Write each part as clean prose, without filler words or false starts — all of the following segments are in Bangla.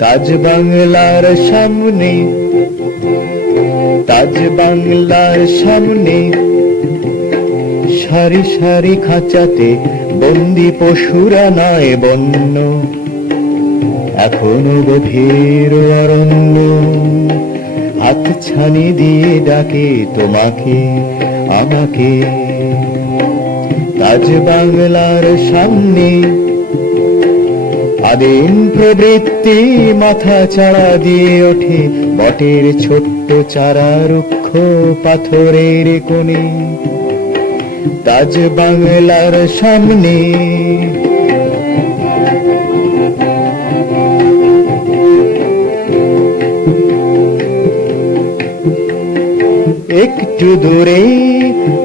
তাজ বাংলার সামনে, তাজ বাংলার সামনে সারি সারি খাঁচাতে বন্দি পশুরা নয় বন্য, এখনো গভীর অরণ্য হাত ছানি দিয়ে ডাকে তোমাকে আমাকে। তাজ বাংলার সামনে আদিম প্রবৃত্তি মাথা চাড়া দিয়ে ওঠে, বটের ছোট্ট চারা রুক্ষ পাথরের কোণে। তাজ বাংলার সামনে একটু দূরে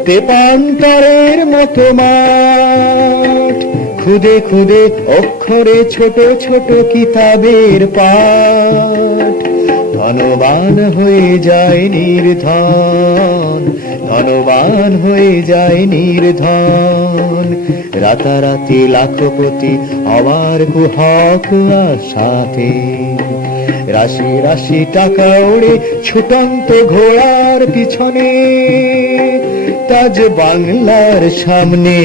তেপান্তরের মতো মাঠ, খুদে খুদে অক্ষরে ছোট ছোট কিতাবের পাঠ। ধনবান হয়ে যায় নির্ধন, ধনবান হয়ে যায় নির্ধন, রাতারাতি লাখপতি হওয়ার কুহক আশাতে। রাশি রাশি টাকা ওড়ে ছুটন্ত ঘোড়ার পিছনে। তাজ বাংলার সামনে,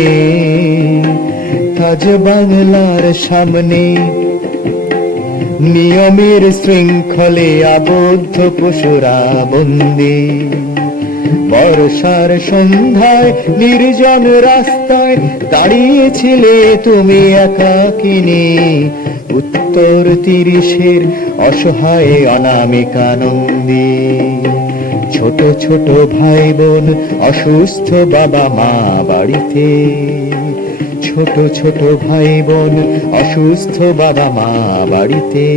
তাজ বাংলার সামনে নিয়মের শৃঙ্খলে আবদ্ধ পশুরা বন্দী। বর্ষার সন্ধ্যায় নির্জন রাস্তায় দাঁড়িয়েছিলে তুমি একাকিনী, উত্তর 30-এর অসহায় অনামিকা নন্দী। ছোট ছোট ভাই বোন অসুস্থ বাবা মা বাড়িতে, ছোট ছোট ভাই বোন অসুস্থ বাবা মা বাড়িতে।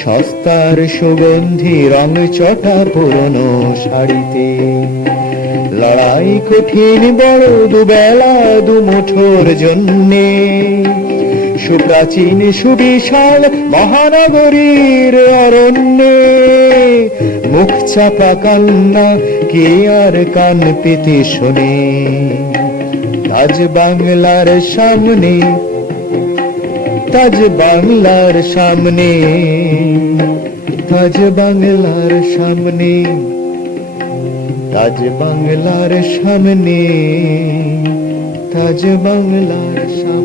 সস্তার সুগন্ধি রং চটা পুরনো শাড়িতে। লড়াই কঠিন বড় দুবেলা দুমুঠোর জন্যে, সুপ্রাচীন সুবিশাল মহানগরীর অরণ্যে। মুখ চাপা কান্না কে আর কান পেতে শোনে। তাজ বাংলার সামনে, তাজ বাংলার সামনে, তাজ বাংলার সামনে, তাজ বাংলার সামনে, তাজ বাংলার সামনে।